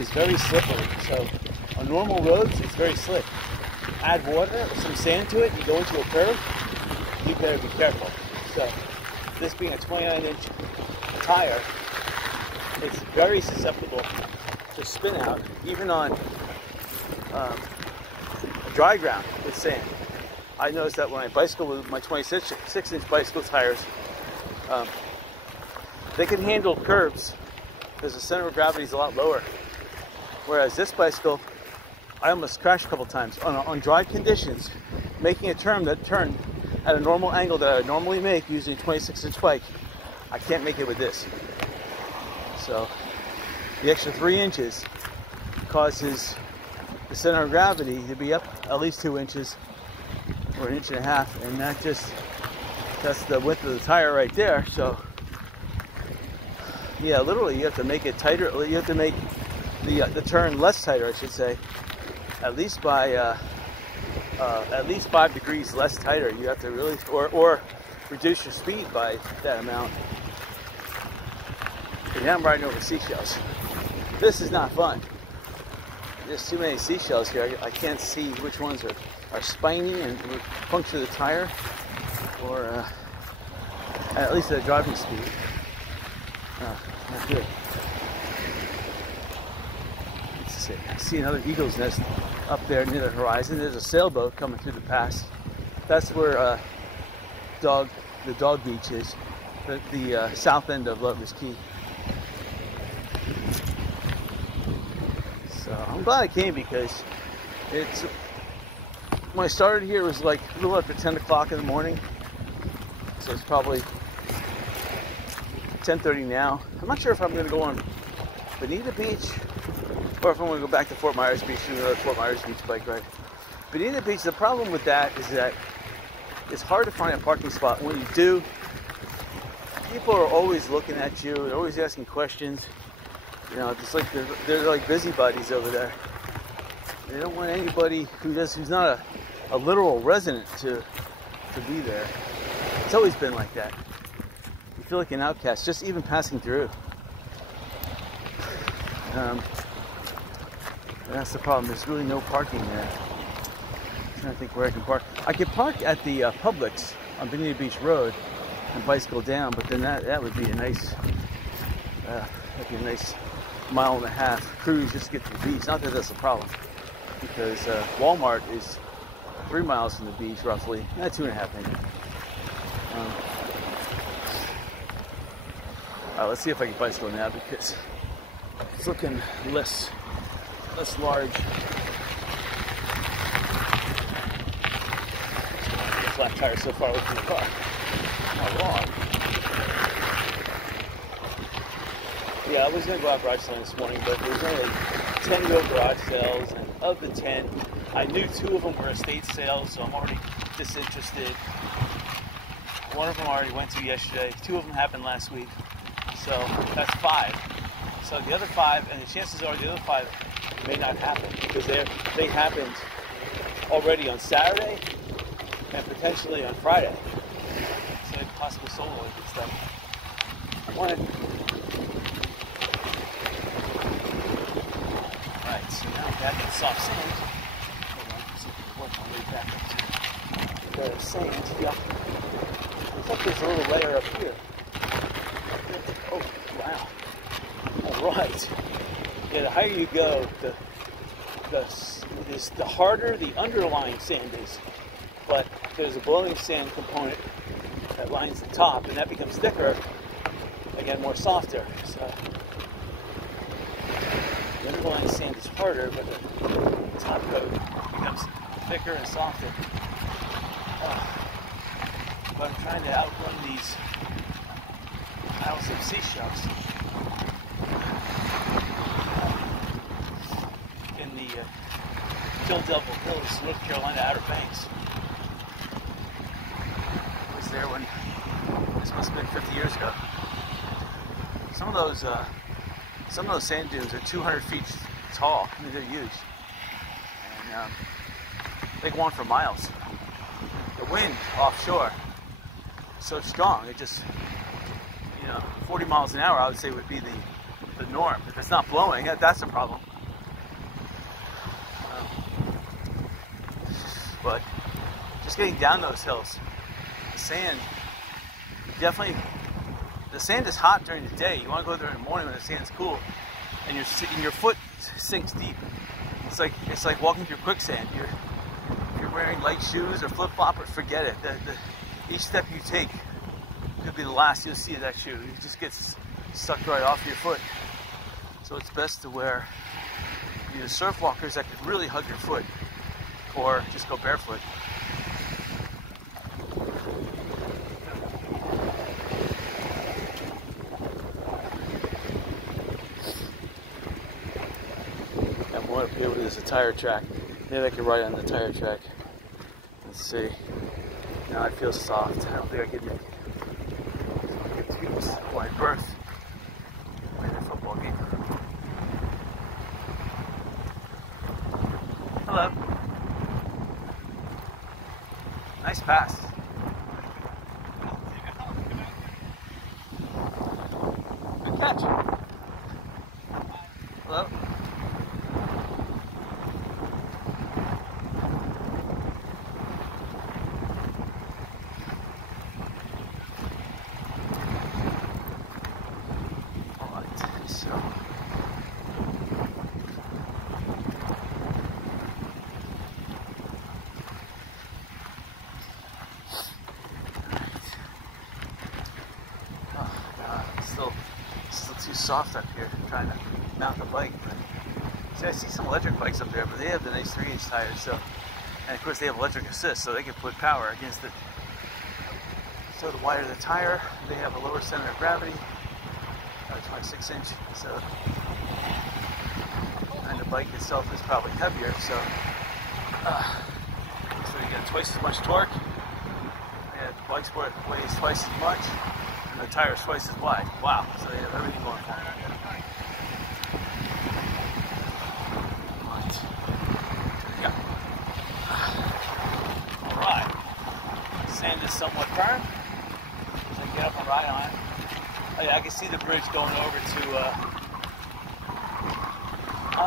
is very slippery. So on normal roads, it's very slick. Add water or some sand to it, you go into a curve, you better be careful. So this being a 29-inch tire, it's very susceptible to spin out, even on dry ground with sand. I noticed that when I bicycle with my 26-inch bicycle tires, they can handle curves because the center of gravity is a lot lower. Whereas this bicycle, I almost crashed a couple times on dry conditions, making a turn at a normal angle that I would normally make using a 26-inch bike. I can't make it with this. So the extra 3 inches causes the center of gravity to be up at least 2 inches or 1.5 inches, and that's the width of the tire right there. So yeah, literally you have to make it tighter. You have to make the turn less tighter, I should say, at least by at least 5 degrees less tighter. You have to really, or reduce your speed by that amount. And now I'm riding over seashells. This is not fun. There's too many seashells here. I can't see which ones are spiny and would puncture the tire, or at least at driving speed. Not good. Let's see. I see another eagle's nest up there near the horizon. There's a sailboat coming through the pass. That's where the dog beach is, the south end of Lover's Key. So I'm glad I came, because it's, when I started here it was like a little after 10 o'clock in the morning, so it's probably 10:30 now. I'm not sure if I'm going to go on Bonita Beach or if I'm going to go back to Fort Myers Beach and do another Fort Myers Beach bike ride. Bonita Beach, the problem with that is that it's hard to find a parking spot. When you do, people are always looking at you, they're always asking questions. You know, it's like they're like busybodies over there. They don't want anybody who's not a literal resident to be there. It's always been like that. You feel like an outcast just even passing through. That's the problem. There's really no parking there. I'm trying to think where I can park. I could park at the Publix on Bonita Beach Road and bicycle down, but then that would be a nice, that'd be a nice 1.5 mile cruise just to get to the beach. Not that that's a problem, because Walmart is 3 miles from the beach roughly. 2.5 maybe. Alright, let's see if I can bicycle now, because it's looking less large. Flat tire so far away from the car. How long? Yeah, I was going to go out garage selling this morning, but there's only 10 real garage sales, and of the 10, I knew 2 of them were estate sales, so I'm already disinterested. One of them I already went to yesterday. 2 of them happened last week, so that's 5. So the other 5, and the chances are the other 5 may not happen, because they happened already on Saturday and potentially on Friday. So they possibly sold all the good stuff. Alright, so now I'm back in soft sand. Hold on, let's see if I can work my way back up to the sand. Yeah. Looks like there's a little layer up here. Oh, wow. Alright. Yeah, the higher you go, the harder the underlying sand is. But there's a blowing sand component that lines the top, and that becomes thicker, again more softer. So the underlying sand is harder, but the top coat becomes thicker and softer. But I'm trying to outrun these piles of seashells in the Kill Devil Hills, North Carolina Outer Banks. I was there when, this must have been 50 years ago. Some of those sand dunes are 200 feet tall. I mean, they're huge, and they go on for miles. The wind offshore is so strong, it just, 40 miles an hour I would say would be the norm. If it's not blowing, that's a problem. but just getting down those hills, the sand definitely, the sand is hot during the day. You want to go there in the morning when the sand's cool, and your foot sinks deep. It's like walking through quicksand. If you're wearing light shoes or flip floppers, forget it. Each step you take could be the last you'll see of that shoe. It just gets sucked right off your foot. So it's best to wear either surf walkers that could really hug your foot, or just go barefoot. I'm going up here where there's a tire track. Maybe I could ride on the tire track. Let's see. Now I feel soft. I don't think I could use wide berth in a football game. Hello. Nice pass. Good catch. Hello. Too soft up here trying to mount the bike. But see, I see some electric bikes up there, but they have the nice 3-inch tires, so, and of course they have electric assist, so they can put power against it. So the wider the tire, they have a lower center of gravity, 26-inch, so, and the bike itself is probably heavier, so you get twice as much torque, and the bike sport weighs twice as much, and the tire is twice as wide. Wow, so they have everything going for them. Right. Yeah. Alright. Sand is somewhat firm, so I can get up and ride on it. Oh, yeah, I can see the bridge going over to, I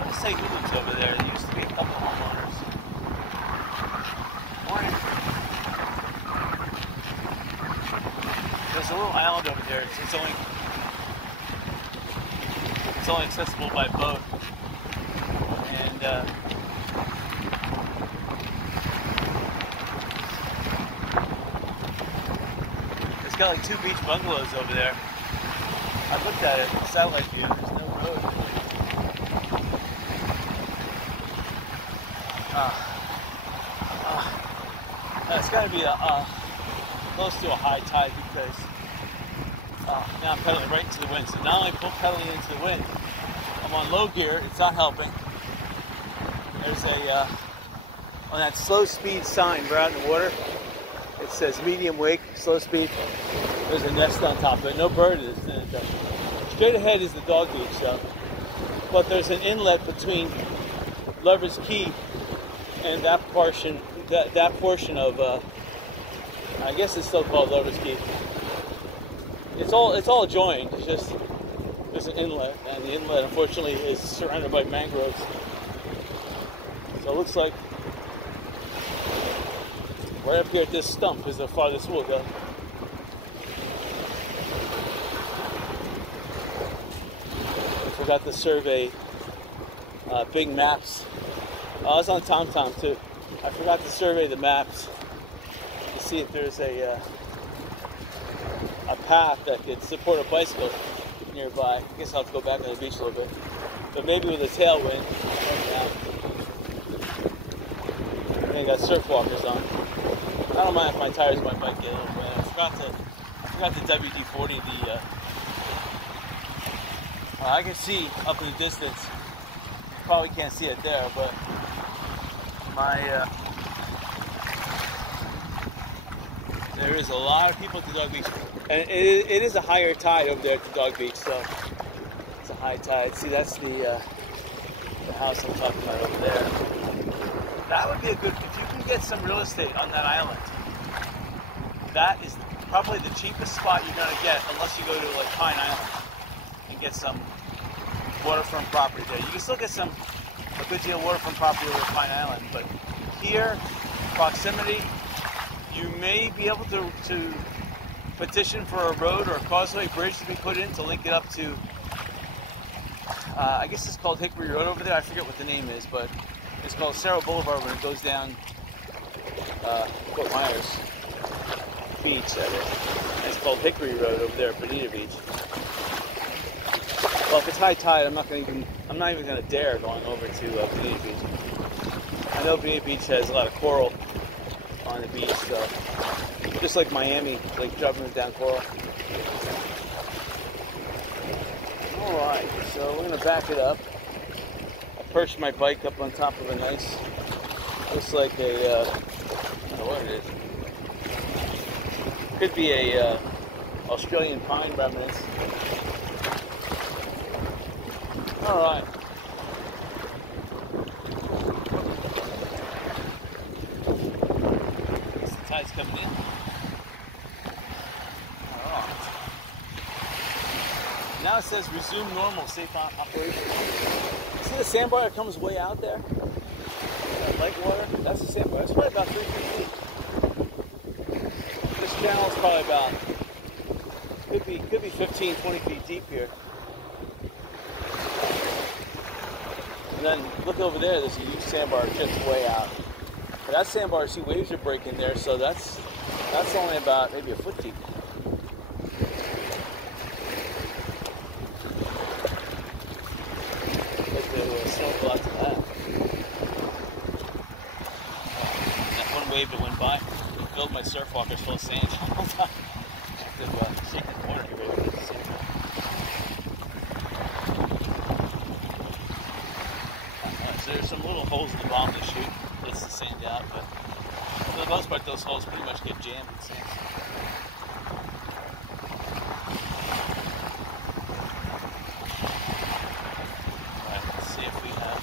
want to say Hulu's over there. There used to be a couple homeowners. Morning. There's a little island over there. It's only accessible by boat, and it's got like 2 beach bungalows over there. I looked at it, satellite view. There's no road. It's got to be close to a high tide because now I'm pedaling right into the wind. So not only pedaling into the wind, I'm on low gear. It's not helping. There's a on that slow speed sign right out in the water. It says medium wake, slow speed. There's a nest on top of it. No bird is in it though. Straight ahead is the dog beach, so. But there's an inlet between Lover's Key and that portion. That portion of I guess it's still called Lover's Key. It's all joined. It's just there's an inlet, and the inlet unfortunately is surrounded by mangroves. So it looks like right up here at this stump is the farthest we'll go. I forgot to survey big maps. I was on TomTom too. I forgot to survey the maps to see if there's a path that could support a bicycle nearby. I guess I'll have to go back on the beach a little bit. But maybe with a tailwind. And they got surf walkers on. I don't mind if my tires might get a little wet. I forgot the WD-40. I can see up in the distance. You probably can't see it there, but there is a lot of people at the dog beach, and it is a higher tide over there at the dog beach, so it's a high tide. See, that's the house I'm talking about over there. That would be a good, if you can get some real estate on that island, that is probably the cheapest spot you're going to get, unless you go to like Pine Island and get some waterfront property there. You can still get some a good deal of waterfront property over Pine Island, but here, proximity, you may be able to petition for a road or a causeway bridge to be put in to link it up to, I guess it's called Hickory Road over there. I forget what the name is, but it's called Cerro Boulevard when it goes down Fort Myers Beach, that is. And it's called Hickory Road over there at Bonita Beach. Well, if it's high tide, I'm not even going to dare going over to Bonita Beach. I know Bonita Beach has a lot of coral on the beach, so just like Miami, like jumping down coral. Alright, so we're going to back it up. I perched my bike up on top of a nice, looks like a, I don't know what it is. Could be a Australian pine remnants. Alright. The tide's coming in. Alright. Now it says resume normal, safe operation. See the sandbar that comes way out there? That light water? That's the sandbar. It's probably about 3 feet deep. This channel is probably about, could be 15, 20 feet deep here. And then look over there, there's a huge sandbar just way out. But that sandbar, see waves are breaking there, so that's only about maybe a foot deep. Like the snorkel out to that. That one wave that went by, it filled my surf walkers full of sand the whole time. I have to shake the corner to get rid of the sand. So there's some little holes in the bottom of the chute. It's the sand out, but for the most part, those holes pretty much get jammed in sand. Alright, let's see if we have.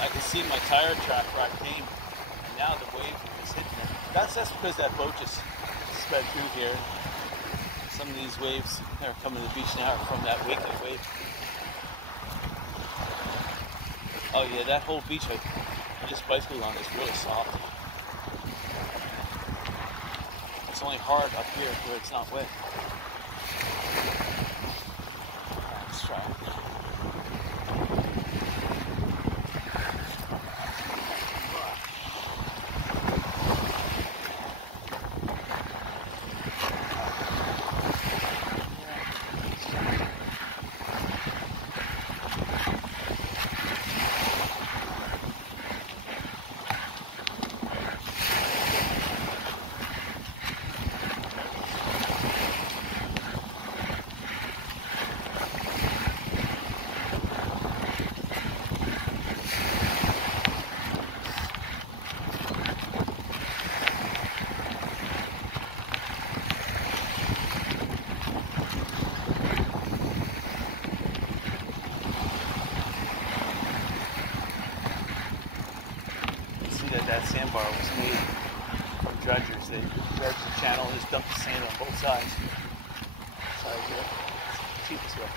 I can see my tire track where I came, and now the wave is hitting it. That's because that boat just sped through here. Some of these waves that are coming to the beach now are from that waking wave. Oh yeah, that whole beach I just bicycled on is really soft. It's only hard up here where it's not wet. Let's try it. That sandbar was made from dredgers. They dredged the channel and just dumped the sand on both sides. Sorry, here. It's the cheapest way.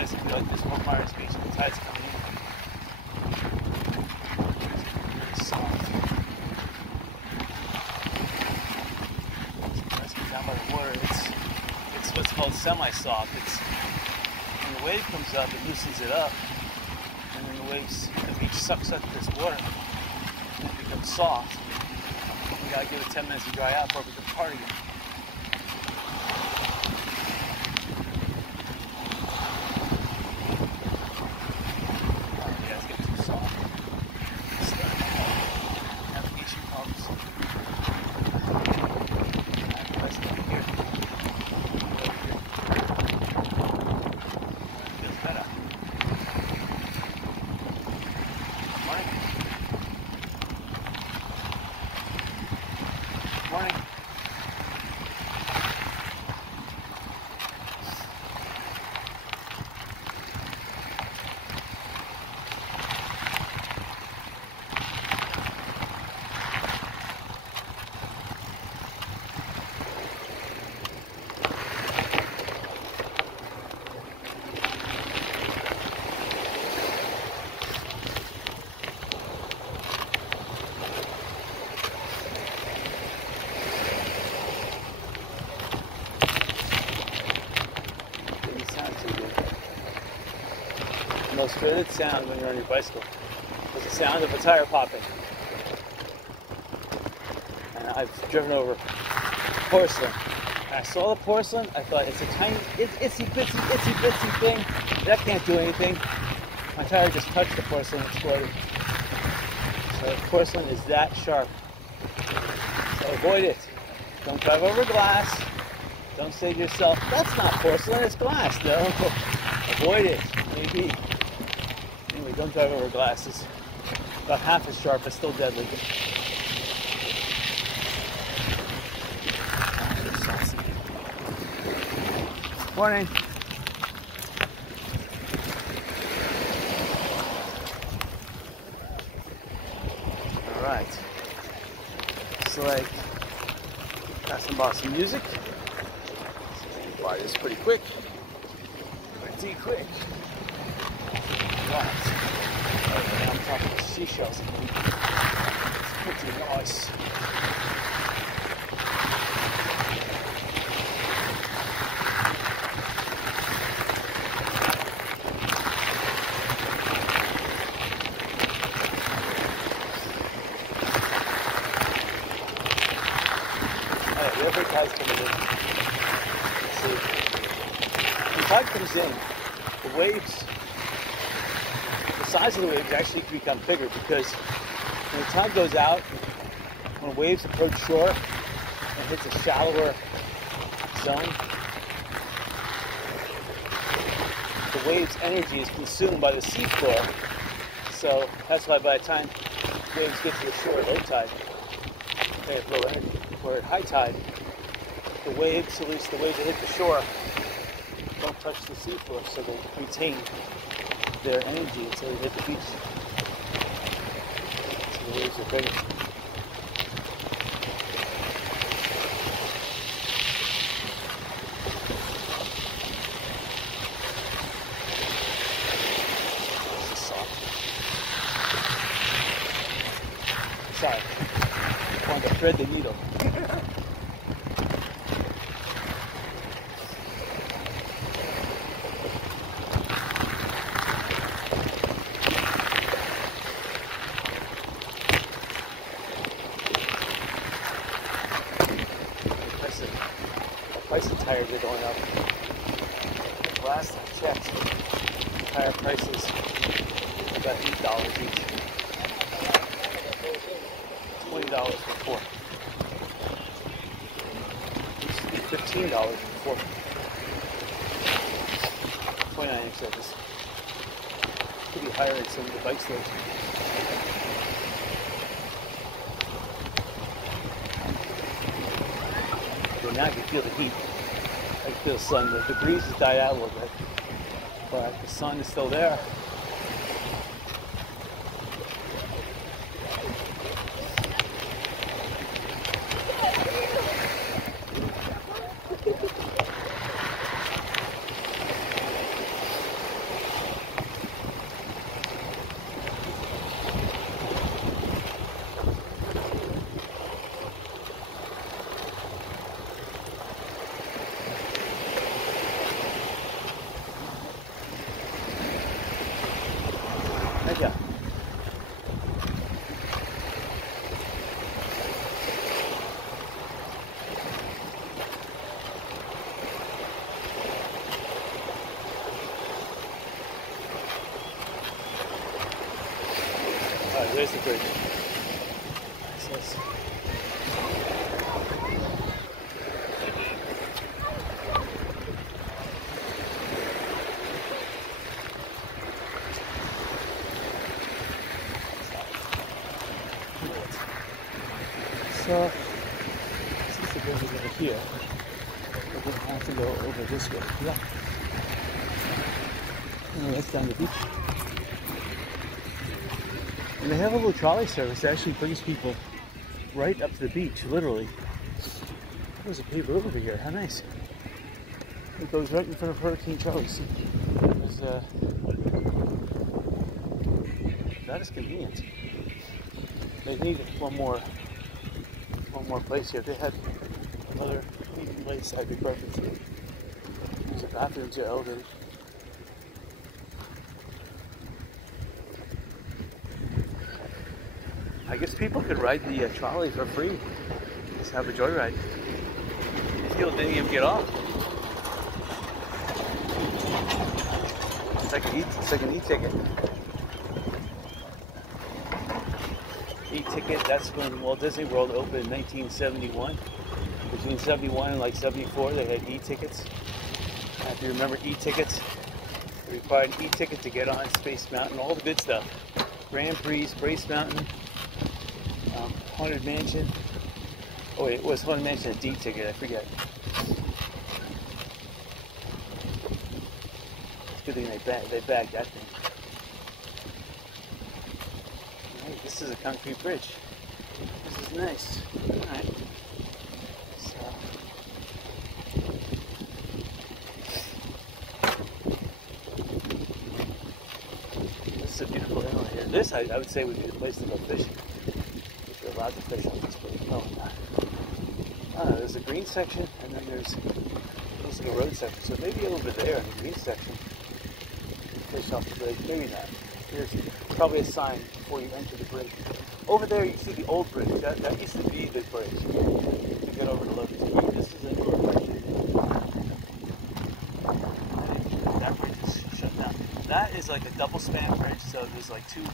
It's like this Fort Myers Beach and the tide's coming in. It's soft. Let's get down by the water. It's what's called semi-soft. It's when the wave comes up, it loosens it up, and then the beach sucks up this water and it becomes soft. We gotta give it 10 minutes to dry out before we can party. Oh, yeah, it's getting too soft. Navigation problems. Press down here. Feels better. Morning. Morning. The most dreaded sound when you're on your bicycle is the sound of a tire popping. And I've driven over porcelain. And I saw the porcelain, I thought it's a tiny, itsy bitsy thing. That can't do anything. My tire just touched the porcelain and exploded. So porcelain is that sharp. So avoid it. Don't drive over glass. Don't say to yourself, that's not porcelain, it's glass. No, avoid it. Maybe. Anyway, don't drive over glass. It's about half as sharp, but still deadly. Morning. All right. So got some music. Buy this pretty quick. Pretty quick. Right. Okay, I'm talking about seashells. It's pretty nice. Alright, the other tide's coming in. Let's see. When the tide comes in, the waves, the size of the waves actually can become bigger because when the tide goes out, when waves approach shore and hits a shallower zone, the waves' energy is consumed by the seafloor. So that's why by the time waves get to the shore at low tide, they have low energy. Where at high tide, the waves, at least the waves that hit the shore, don't touch the seafloor, so they retain their energy until they hit the beach. So the waves are bigger. This is soft. Sorry, I wanted to thread the needle. Price of tires are going up. Last I checked, tire prices are about $8 each. $20 for 4. Used to be $15 for 4. 29 inch surface. Could be higher at some of the bike stores. Now I can feel the heat. I can feel the sun. The breeze has died out a little bit, but the sun is still there. there's the bridge. Nice. So, since the bridge is over here, we're going to have to go over this way. Yeah. And that's down the beach. And they have a little trolley service that actually brings people right up to the beach, literally. There's a paved road over here. How nice. It goes right in front of Hurricane Charlie. See, that is convenient. They need one more place here. They had another meeting place I'd be perfect. There's a bathroom to elevated. I guess people could ride the trolley for free. Just have a joyride. People didn't even get off. It's like an e-ticket. E-ticket, that's when Walt Disney World opened in 1971. Between 71 and like 74, they had e-tickets. If you remember e-tickets, you required an e-ticket to get on Space Mountain, all the good stuff. Grand Prix, Space Mountain, Haunted Mansion. Oh wait, it was Haunted Mansion, a D ticket, I forget. It's a good thing they bagged that thing. Right, this is a concrete bridge. This is nice. Alright. So this is a beautiful island here. This I would say would be the place to go fishing. If you're allowed to fish on this place. No, not. There's a green section, and then there's a road section. So maybe over there in the green section, you fish off the bridge. Maybe not. There's probably a sign before you enter the bridge. Over there, you see the old bridge. That used to be the bridge to get over to Logan. This is a newer bridge. That bridge is shut down. That is like a double span bridge. So there's like two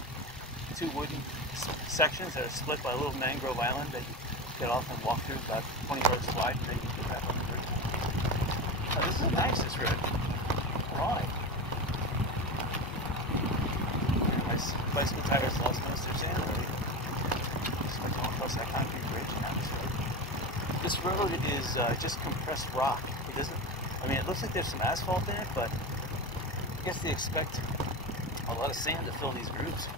wooden sections that are split by a little mangrove island that you get off and walk through, about 20 yards wide, and then you get back on the bridge. Oh, this is nice, this road. Right. My bicycle tires lost most of their sand already. So I come across that concrete bridge and that was road. This road is just compressed rock. It doesn't, I mean, it looks like there's some asphalt in it, but I guess they expect a lot of sand to fill these grooves.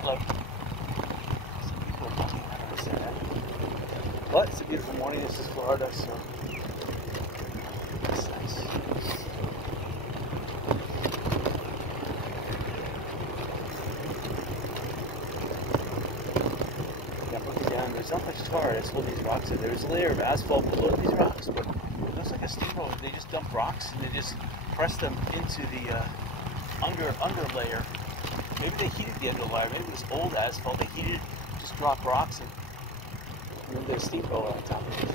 Hello. But it's a beautiful morning. This is Florida, so it's nice. Yeah, I'm looking down. There's not much tar that's holding these rocks in. There's a layer of asphalt below these rocks, but it looks like a steamroller. They just dump rocks and they just press them into the under layer. Maybe they heated the under layer. Maybe it was old asphalt. They heated it, just drop rocks and then there's a steamroller on top of it.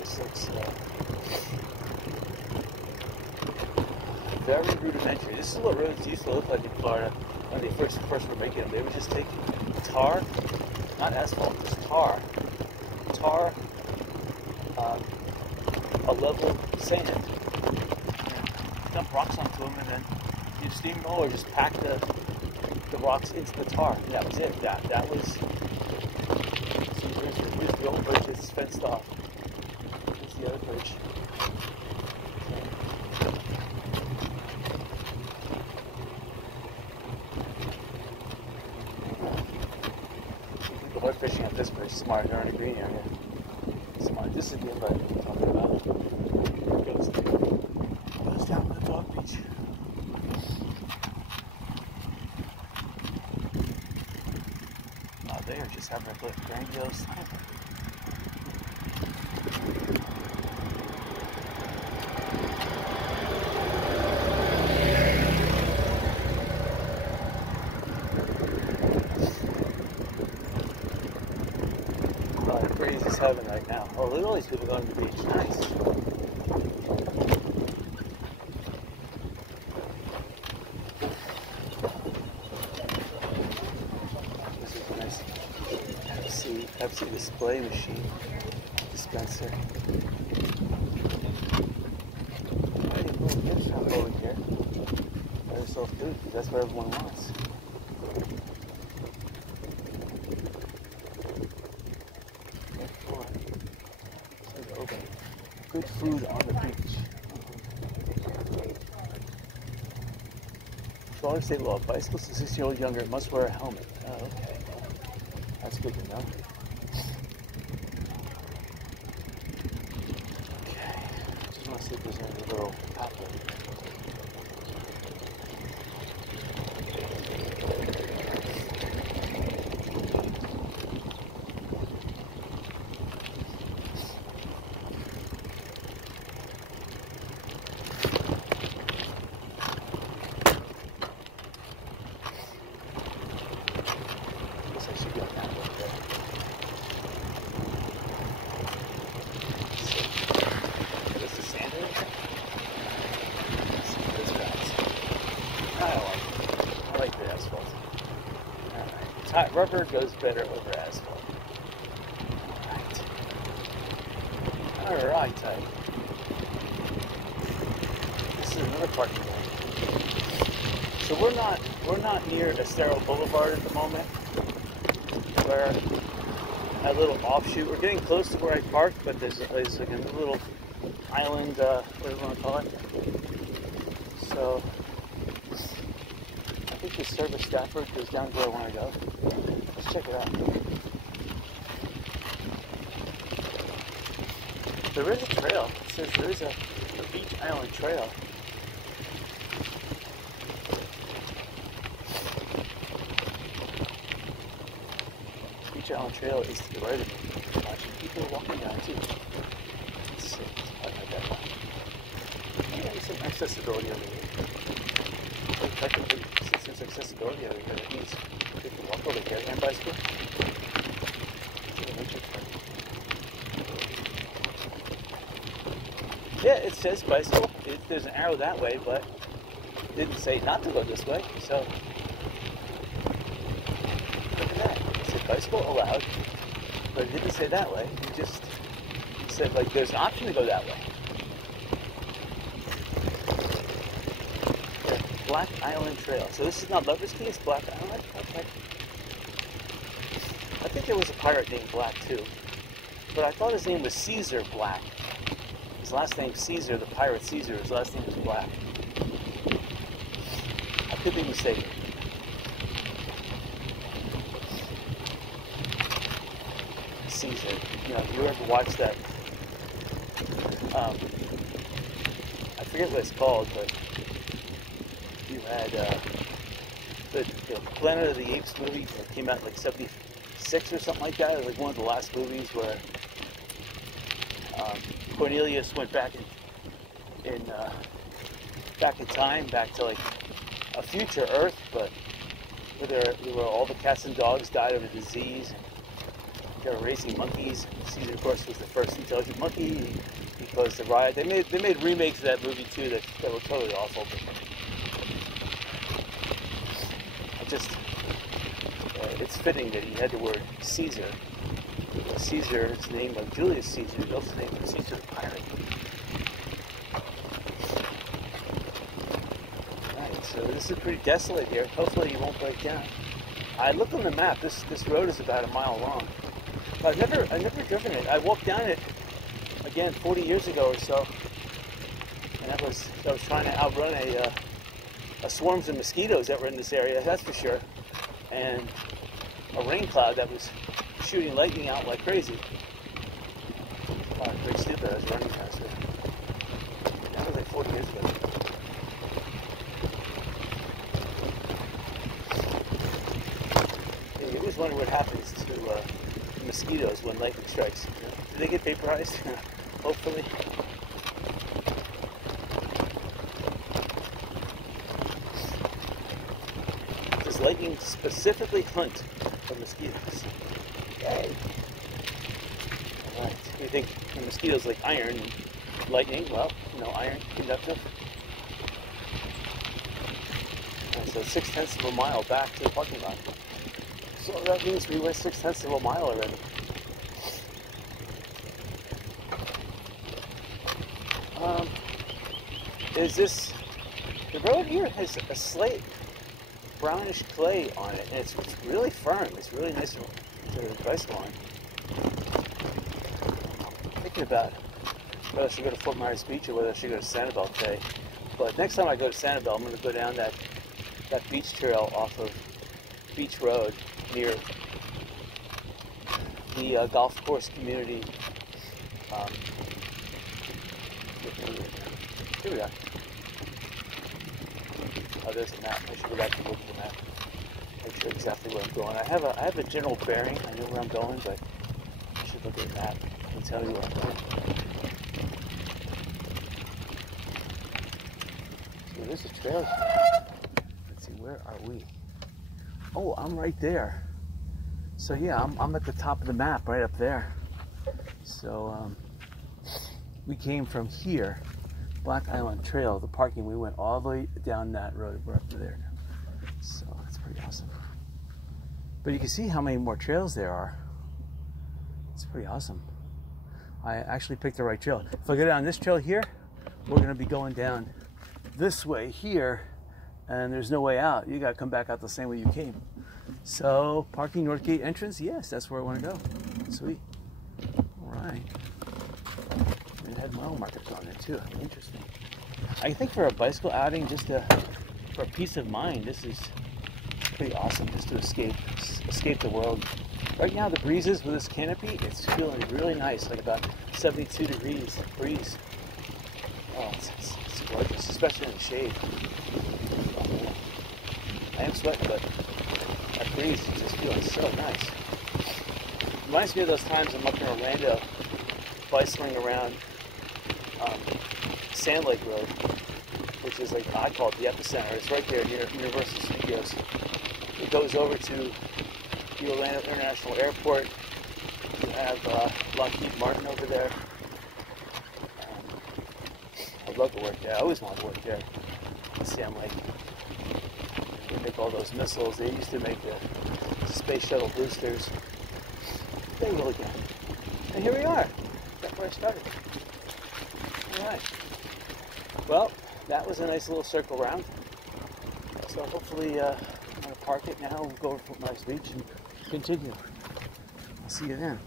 This looks very rudimentary. This is what roads used to look like in Florida when they first were making them. They were just taking tar, not asphalt, just tar, a level sand, dump rocks onto them, and then you steamroller just pack the rocks into the tar, and that was it. That was. See, here's the old bridge that's fenced off. Here's the other bridge. People are fishing at this bridge. Smart, they're in a green area. Smart. This is the environment we're talking about. It goes down to the dog beach. They are just having a grandiose time. Oh, the breeze is heaven right now. Oh, look at all these people going to the beach. Nice. Pepsi display machine dispenser. Hey, a little gift shop over here. Buy yourself food, because that's what everyone wants. Open. Good food on the beach. Florida state law: bicycles to 6-year-old younger must wear a helmet. Oh, okay. That's good to know. Okay. Just want to see if there's any little pathway. Rubber goes better over asphalt. Alright, tight. This is another parking lot. So we're not near Estero Boulevard at the moment. We're a little offshoot. We're getting close to where I parked, but there's like a little island, what do you want to call it? So I think the service Stafford goes down to where I want to go. Let's check it out. There is a trail. It says there is a beach island trail. Beach island trail is to the right of me. Watching people walking down too. Let's see. Yeah, there's some accessibility over here. But technically, since there's accessibility over here, that means people can walk over here and bicycle. Yeah, it says bicycle. There's an arrow that way, but it didn't say not to go this way. So look at that. It said bicycle allowed, but it didn't say that way. It just said like there's an option to go that way. Yeah, Black Island Trail. So this is not Lover's Key, it's Black Island? Okay. I think there was a pirate named Black too. But I thought his name was Caesar Black. His last name's Caesar, the pirate Caesar. His last name is Black. I could be mistaken. Caesar. You know, if you ever watched that, I forget what it's called, but you had the Planet of the Apes movie that came out in like 76 or something like that. It was like one of the last movies where Cornelius went back back in time, back to like a future Earth, but where all the cats and dogs died of a disease. They were raising monkeys. Caesar, of course, was the first intelligent monkey. He caused the riot. They made remakes of that movie too that were totally awful. It's fitting that he had the word Caesar. Caesar is the name of Julius Caesar. He also named Caesar the pirate. Alright, so this is pretty desolate here. Hopefully you won't break down. I looked on the map. This road is about a mile long. But I've never driven it. I walked down it again 40 years ago or so, and I was trying to outrun a swarms of mosquitoes that were in this area. That's for sure, and a rain cloud that was shooting lightning out like crazy. Oh, pretty stupid. I was running past it. That was like 40 years ago. Yeah, you always wonder what happens to mosquitoes when lightning strikes. You know? Do they get vaporized? Hopefully. Does lightning specifically hunt for mosquitoes? Yay! Alright, you think the mosquitoes like iron and lightning? Well, you know, iron, conductive. And so 6/10 of a mile back to the parking lot. So that means we went 6/10 of a mile already. is this, the road here has a slate brownish clay on it, and it's really firm. It's really nice to bicycle on. I'm thinking about whether I should go to Fort Myers Beach or whether I should go to Sanibel today. But next time I go to Sanibel, I'm going to go down that beach trail off of Beach Road near the golf course community. Here we are. Oh, there's a map. I should go back and look at the map. Make sure exactly where I'm going. I have a general bearing. I know where I'm going, but I should look at the map and tell you where I'm going. So there's a trail here. Let's see, where are we? Oh, I'm right there. So yeah, I'm at the top of the map, right up there. So we came from here, Black Island Trail, the parking. We went all the way down that road. We're up to there now. So that's pretty awesome. But you can see how many more trails there are. It's pretty awesome. I actually picked the right trail. If I go down this trail here, we're going to be going down this way here, and there's no way out. You got to come back out the same way you came. So, parking North Gate entrance, yes, that's where I want to go. Sweet. All right. It had mile markers on there too. Interesting. I think for a bicycle outing, just for peace of mind, this is pretty awesome. Just to escape the world. Right now, the breezes with this canopy, it's feeling really nice, like about 72 degrees breeze. Oh, it's gorgeous, especially in the shade. Oh, man. I am sweating, but that breeze is just feeling so nice. Reminds me of those times I'm up in Orlando, bicycling around Sand Lake Road, which is like, I call it the epicenter. It's right there near Universal Studios. It goes over to the Orlando International Airport. You have Lockheed Martin over there. I'd love to work there. I always wanted to work there in Sand Lake. They make all those missiles. They used to make the space shuttle boosters. They really can. And here we are. That's where I started. All right. Well, that was a nice little circle round. So hopefully I'm going to park it now. We'll go over to Fort Myers Beach and continue. I'll see you then.